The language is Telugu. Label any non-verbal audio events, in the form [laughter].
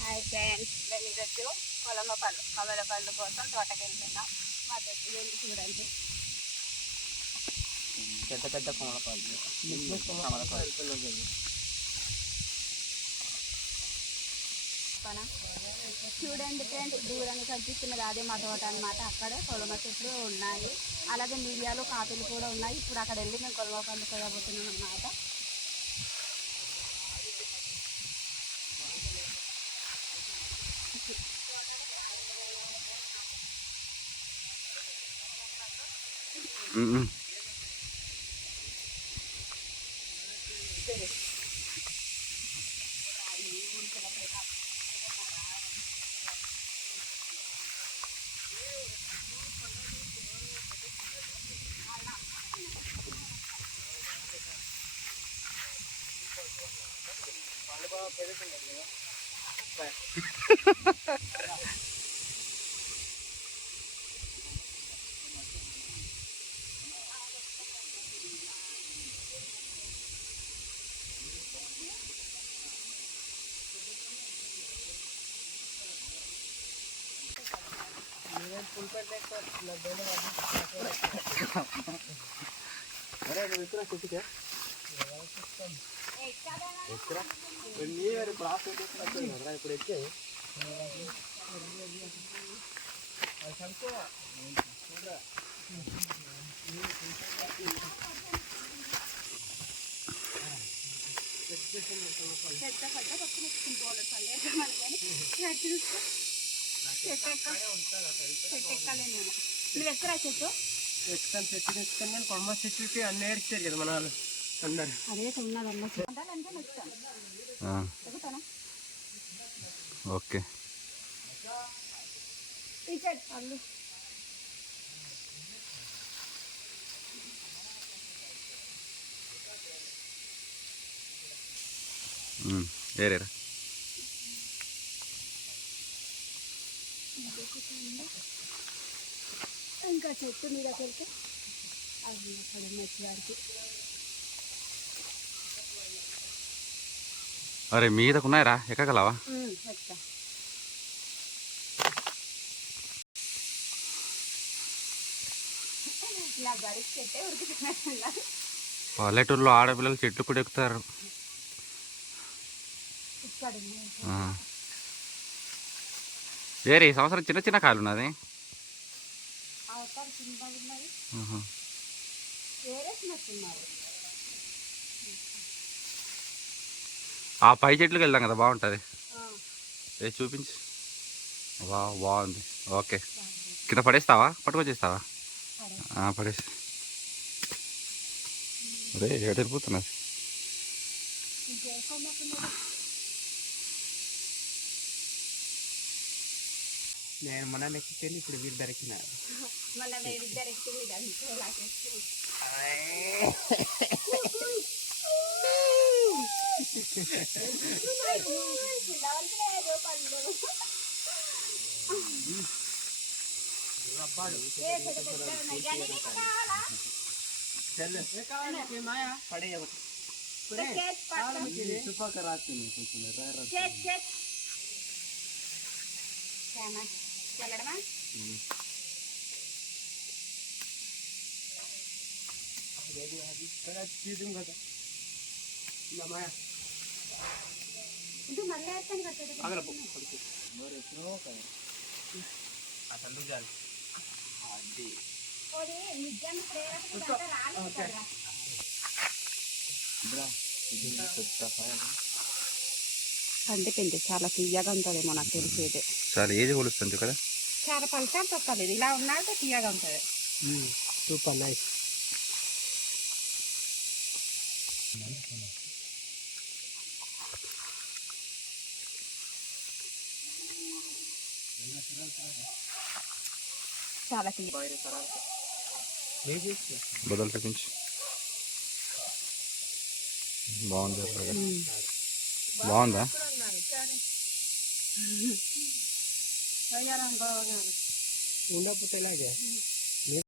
హాయ్ ఫ్రెండ్స్ మేము ఈరోజు పొలమ పళ్ళు కమల పళ్ళు కోసం తోటకి వెళ్తున్నాం. మా వెళ్ళి చూడండి. పెద్ద పెద్ద కొమలపాలు కమలపాలు పన చూడండి ఫ్రెండ్ దూరంగా కనిపిస్తున్నది అదే మా తోట అనమాట అక్కడ కొలమ చెట్లు ఉన్నాయి. అలాగే మిరియాలు కాపీలు కూడా ఉన్నాయి. ఇప్పుడు అక్కడ వెళ్ళి మేము కొలమ పళ్ళు కొయ్యబోతున్నాం అనమాట అరే నువ్వు [laughs] ఇప్పుడు ఆఫ్ కదా ఇప్పుడు ఎక్కే పెద్ద పెద్ద పక్కన ఎత్తుకుంటూ చల్లేద్దామని కానీ చెట్టు ఎక్క చెట్టు ఎక్కాలి నేను నువ్వు ఎక్కరా చెట్టు ఎక్కుతాను చెట్టు తెచ్చుకొని నేను కొమ్మ చెట్టుకి అన్ని ఏడ్చారు కదా మన వాళ్ళు అందరు అదే ఓకే. ఈ చెట్టు ఏరేరా? ఇంకా చెట్టు మీద వెళ్తే అది ఇక్కడ నెక్స్ట్ వారికి. అరే మీదకు ఉన్నాయరా ఎక్కగలవా చెట్టే పల్లెటూరులో ఆడపిల్లలు చెట్లు కూడా ఎక్కుతారు. ఏరే ఈ సంవత్సరం చిన్న చిన్న కాయలు ఉన్నది. ఆ పై చెట్లుకి వెళ్దాం కదా బాగుంటుంది. ఏ చూపించు. వా బాగుంది. ఓకే. కింద పడేస్తావా? పట్టుకొచ్చేస్తావా? పడేసి. అరే వెళ్ళిపోతున్నది ఇంకే కొమ్మకున్నది నేను మన నెక్కితే ఇప్పుడు వీరు దొరికినారు మన వేడిద్దరు ఎక్కింది దానికి ఇలా చేస్తూ. పిల్లవాళ్ళకి పళ్ళు ఏ పెద్ద పెద్ద ఉన్నాయి. కానీ నీకు కావాలా? పడే కేక్ పట్టు చుట్టుపక్కల రాస్తుంది కొంచెం చల్లడమా తీద్దాం కదా ఇలా మాయా ఇది మళ్ళీ వేస్తాను కట్టడు అగల అసలు చాలు అది ఓడి నిజం ప్రేరణ రాలేదు కదా పండిపోయింది చాలా తీయగా ఉంటుందేమో నాకు తెలిసేది. చాలా ఏది కొలుస్తుంది కదా చాలా పలసాలు తొక్కాలి ఇది ఇలా ఉన్నాక తీయగా ఉంటుంది. Super nice. చాలా తీయ బదులు తగ్గించి బాగుంది బాగుందా? ఉండకపోతే ఇలాగే